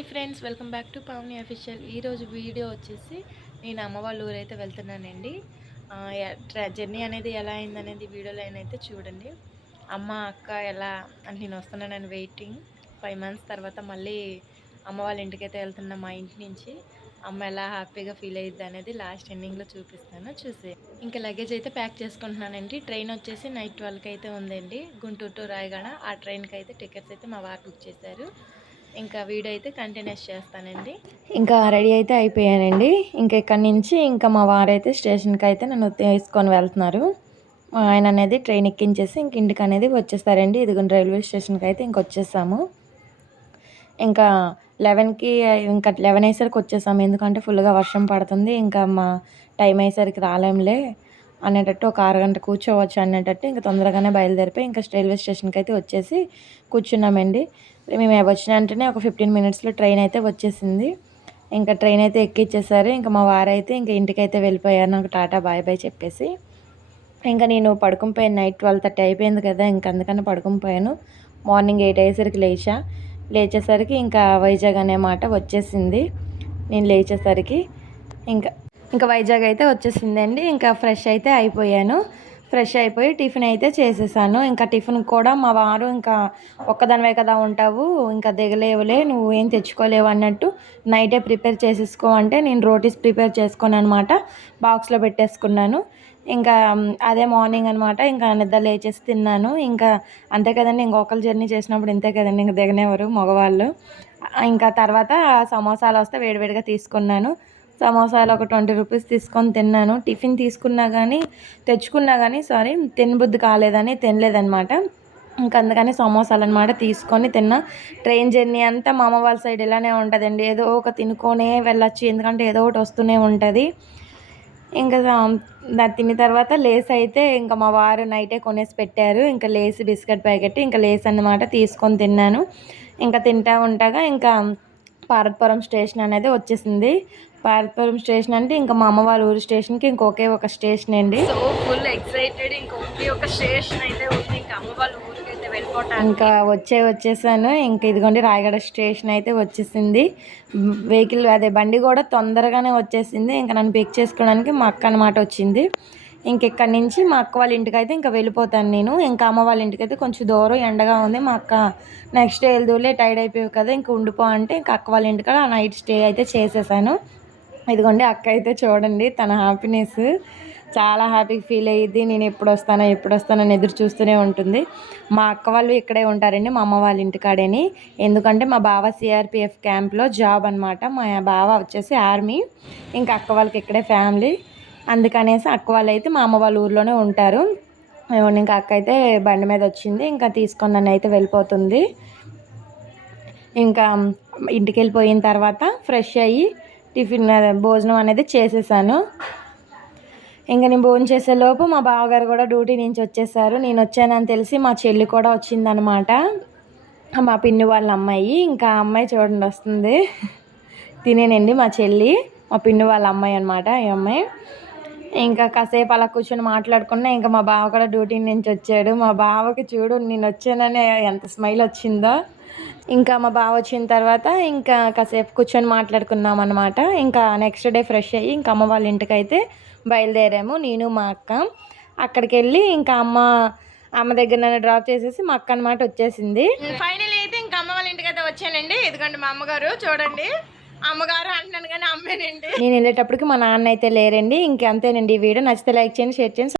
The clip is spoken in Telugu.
Hi friends, welcome back to Pavani official. ఈరోజు వీడియో వచ్చేసి నేను అమ్మ వాళ్ళ ఊరైతే వెళ్తున్నానండి. జర్నీ అనేది ఎలా అయిందనేది వీడియోలో అయితే చూడండి. అమ్మ అక్క ఎలా అంటే నేను వస్తున్నానని వెయిటింగ్. 5 months తర్వాత మళ్ళీ అమ్మ వాళ్ళ ఇంటికైతే వెళ్తున్నా. మా ఇంటి నుంచి అమ్మ ఎలా హ్యాపీగా ఫీల్ అయ్యిద్ది అనేది లాస్ట్ ఎండింగ్లో చూపిస్తాను, చూసే. ఇంకా లగేజ్ అయితే ప్యాక్ చేసుకుంటున్నానండి. ట్రైన్ వచ్చేసి నైట్ 12కి అయితే ఉందండి, గుంటూరు టు రాయగడ. ఆ ట్రైన్కి అయితే టికెట్స్ అయితే మా వారు బుక్ చేశారు. ఇంకా వీడియో అయితే కంటిన్యూస్ చేస్తానండి. ఇంకా రెడీ అయితే అయిపోయానండి. ఇంకా ఇక్కడి నుంచి ఇంకా మా వారైతే స్టేషన్కి అయితే నన్ను తీసుకొని వెళ్తున్నారు. ఆయన అనేది ట్రైన్ ఎక్కించేసి ఇంక ఇంటికి అనేది వచ్చేస్తారండి. ఇదిగోండి రైల్వే స్టేషన్కి అయితే ఇంక వచ్చేసాము. ఇంకా 11కి ఇంకా 11 అయ్యేసరికి వచ్చేసాము. ఎందుకంటే ఫుల్గా వర్షం పడుతుంది. ఇంకా మా టైం అయ్యేసరికి రాలేంలే అనేటట్టు ఒక 6 గంట కూర్చోవచ్చు అనేటట్టు ఇంకా తొందరగానే బయలుదేరిపోయి ఇంకా రైల్వే స్టేషన్కి అయితే వచ్చేసి కూర్చున్నామండి. మేము వచ్చిన వెంటనే ఒక 15 minutesలో ట్రైన్ అయితే వచ్చేసింది. ఇంకా ట్రైన్ అయితే ఎక్కిచ్చేసారు. ఇంకా మా వారైతే ఇంకా ఇంటికైతే వెళ్ళిపోయారు, నాకు టాటా బాయ్ బాయ్ చెప్పేసి. ఇంకా నేను పడుకుని పోయాను. నైట్ 12:30 అయిపోయింది కదా, ఇంకా అందుకని పడుకుని పోయాను. మార్నింగ్ 8 అయ్యేసరికి లేచేసరికి ఇంకా వైజాగ్ అనే మాట వచ్చేసింది. నేను లేచేసరికి ఇంకా వైజాగ్ అయితే వచ్చేసిందండి. ఇంకా ఫ్రెష్ అయితే అయిపోయాను. ఫ్రెష్ అయిపోయి టిఫిన్ అయితే చేసేసాను. ఇంకా టిఫిన్ కూడా మా వారు ఇంకా ఒక్కదానివే కదా ఉంటావు, ఇంకా దిగలేవులే, నువ్వు ఏం తెచ్చుకోలేవు అన్నట్టు నైటే ప్రిపేర్ చేసేసుకో అంటే నేను రోటీస్ ప్రిపేర్ చేసుకున్నాను అనమాట. బాక్స్లో పెట్టేసుకున్నాను. ఇంకా అదే మార్నింగ్ అనమాట. ఇంకా నిద్ర లేచేసి తిన్నాను. ఇంకా అంతే కదండి, ఇంకొకరు జర్నీ చేసినప్పుడు ఇంతే కదండి, ఇంకా దిగనేవారు మగవాళ్ళు. ఇంకా తర్వాత సమోసాలు వస్తే వేడివేడిగా తీసుకున్నాను. సమోసాలు ఒక 20 రూపీస్ తీసుకొని తిన్నాను. టిఫిన్ తెచ్చుకున్నా కానీ తినబుద్ధి కాలేదని తినలేదనమాట. ఇంకా అందుకని సమోసాలు అనమాట తీసుకొని తిన్నా. ట్రైన్ జర్నీ అంతా మా అమ్మ వాళ్ళ సైడ్ ఇలానే ఉంటుందండి, ఏదో ఒక తినుకొనే వెళ్ళొచ్చు, ఎందుకంటే ఏదో ఒకటి వస్తూనే ఉంటుంది. ఇంకా తిన్న తర్వాత లేస్ అయితే ఇంకా మా వారు నైటే కొనేసి పెట్టారు. ఇంకా లేస్ బిస్కెట్ ప్యాకెట్ ఇంకా లేస్ అన్నమాట తీసుకొని తిన్నాను. ఇంకా తింటా ఉండగా ఇంకా పార్వతీపురం స్టేషన్ అనేది వచ్చేసింది. పార్వతీపురం స్టేషన్ అంటే ఇంకా మా అమ్మ వాళ్ళ ఊరు స్టేషన్కి ఇంకొకే ఒక స్టేషన్ అండి. So full excited. ఇంకొకే ఒక స్టేషన్ అయితే ఉంది, ఇంకా అమ్మ వాళ్ళ ఊరికి అయితే వెళ్ళిపోతాను. ఇంకా వచ్చేసాను. ఇంకా ఇదిగోండి రాయగడ స్టేషన్ అయితే వచ్చేసింది. వెహికల్ బండి కూడా తొందరగానే వచ్చేసింది. ఇంకా నన్ను పిక్ చేసుకోవడానికి మా అక్క అనమాట వచ్చింది. ఇంకెక్కడి నుంచి మా అక్క వాళ్ళ ఇంటికి అయితే ఇంకా వెళ్ళిపోతాను నేను. ఇంకా అమ్మ వాళ్ళ ఇంటికి అయితే కొంచెం దూరం, ఎండగా ఉంది. మా అక్క నెక్స్ట్ డే వెళ్దూలే, టైర్డ్ అయిపోయావు కదా, ఇంక ఉండిపో అంటే ఇంకా అక్క వాళ్ళ ఇంటికాడ ఆ నైట్ స్టే అయితే చేసేసాను. ఇదిగోండి అక్క అయితే చూడండి, తన హ్యాపీనెస్ చాలా హ్యాపీగా ఫీల్ అయ్యిద్ది. నేను ఎప్పుడు వస్తానని ఎదురు చూస్తూనే ఉంటుంది. మా అక్క వాళ్ళు ఇక్కడే ఉంటారండి, మా అమ్మ వాళ్ళ ఇంటికాడని. ఎందుకంటే మా బావ సిఆర్పిఎఫ్ క్యాంప్లో జాబ్ అనమాట. మా బావ వచ్చేసి ఆర్మీ. ఇంకా అక్క వాళ్ళకి ఇక్కడే ఫ్యామిలీ, అందుకనేసి అక్క వాళ్ళు అయితే మా అమ్మ వాళ్ళ ఊర్లోనే ఉంటారు. ఇంకా అక్క అయితే బండి మీద వచ్చింది, ఇంకా తీసుకొని నన్ను అయితే వెళ్ళిపోతుంది. ఇంకా ఇంటికి వెళ్ళిపోయిన తర్వాత ఫ్రెష్ అయ్యి భోజనం అనేది చేసేసాను. ఇంకా నేను భోజనం చేసేలోపు మా బావగారు కూడా డ్యూటీ నుంచి వచ్చేసారు. నేను వచ్చానని తెలిసి మా చెల్లి కూడా వచ్చిందనమాట, మా పిన్ని వాళ్ళ అమ్మాయి. ఇంకా అమ్మాయి చూడండి వస్తుంది, తినేనండి మా చెల్లి, మా పిన్ని వాళ్ళ అమ్మాయి అనమాట ఈ అమ్మాయి. ఇంకా కాసేపు అలా కూర్చొని మాట్లాడుకున్నా. ఇంకా మా బావ కూడా డ్యూటీ నుంచి వచ్చాడు. మా బావకి చూడు నేను వచ్చానని ఎంత స్మైల్ వచ్చిందో. ఇంకా మా బావ వచ్చిన తర్వాత ఇంకా కాసేపు కూర్చొని మాట్లాడుకున్నాం అనమాట. ఇంకా నెక్స్ట్ డే ఫ్రెష్ అయ్యి ఇంకా అమ్మ వాళ్ళ ఇంటికి అయితే బయలుదేరాము, నేను మా అక్క. అక్కడికి వెళ్ళి ఇంకా అమ్మ దగ్గర నన్ను డ్రాప్ చేసేసి మా అక్క అనమాట వచ్చేసింది. ఫైనల్ అయితే ఇంకా అమ్మ వాళ్ళ ఇంటికి అయితే వచ్చానండి. ఎందుకంటే మా అమ్మగారు చూడండి, అమ్మగారు అంటున్నాను కానీ అమ్మేనండి. నేను వెళ్ళేటప్పటికి మా నాన్న అయితే లేరండి. ఇంకంతేనండి. ఈ వీడియో నచ్చితే లైక్ చేయండి, షేర్ చేయండి.